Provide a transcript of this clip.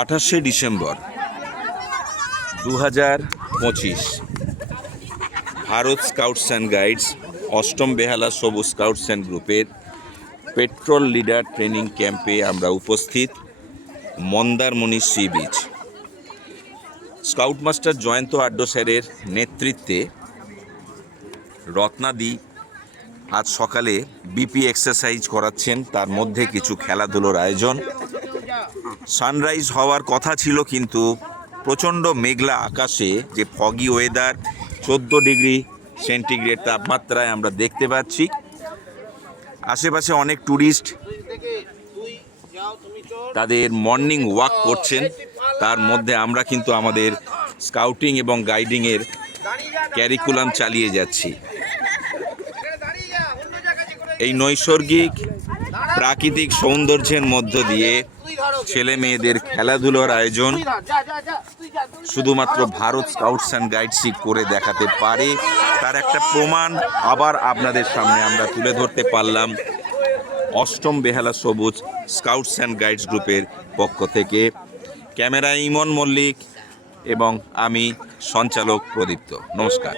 28শে December 2025 Bharat scouts and guides অষ্টম বেহালা সবুজ scouts and গ্রুপের পেট্রোল লিডার ট্রেনিং ক্যাম্পে আমরা উপস্থিত Mandarmani sea beach. Scout master Joyanta Addy স্যারের নেতৃত্বে রত্নাদি আজ সকালে বিপি এক্সারসাইজ করাচ্ছেন, তার মধ্যে কিছু খেলাধুলোর আয়োজন। সানরাইজ হওয়ার কথা ছিল, কিন্তু প্রচণ্ড মেঘলা আকাশে যে ফগি ওয়েদার, 14 ডিগ্রি সেন্টিগ্রেড তাপমাত্রায় আমরা দেখতে পাচ্ছি। আশেপাশে অনেক ট্যুরিস্ট তাদের মর্নিং ওয়াক করছেন, তার মধ্যে আমরা কিন্তু আমাদের স্কাউটিং এবং গাইডিংয়ের ক্যারিকুলাম চালিয়ে যাচ্ছি। এই নৈসর্গিক প্রাকৃতিক সৌন্দর্যের মধ্য দিয়ে ছেলে মেয়েদের খেলাধুলার আয়োজন শুধুমাত্র ভারত স্কাউটস অ্যান্ড গাইডসই করে দেখাতে পারে, তার একটা প্রমাণ আবার আপনাদের সামনে আমরা তুলে ধরতে পারলাম অষ্টম বেহালা সবুজ স্কাউটস অ্যান্ড গাইডস গ্রুপের পক্ষ থেকে। ক্যামেরায় ইমন মল্লিক এবং আমি সঞ্চালক প্রদীপ্ত। নমস্কার।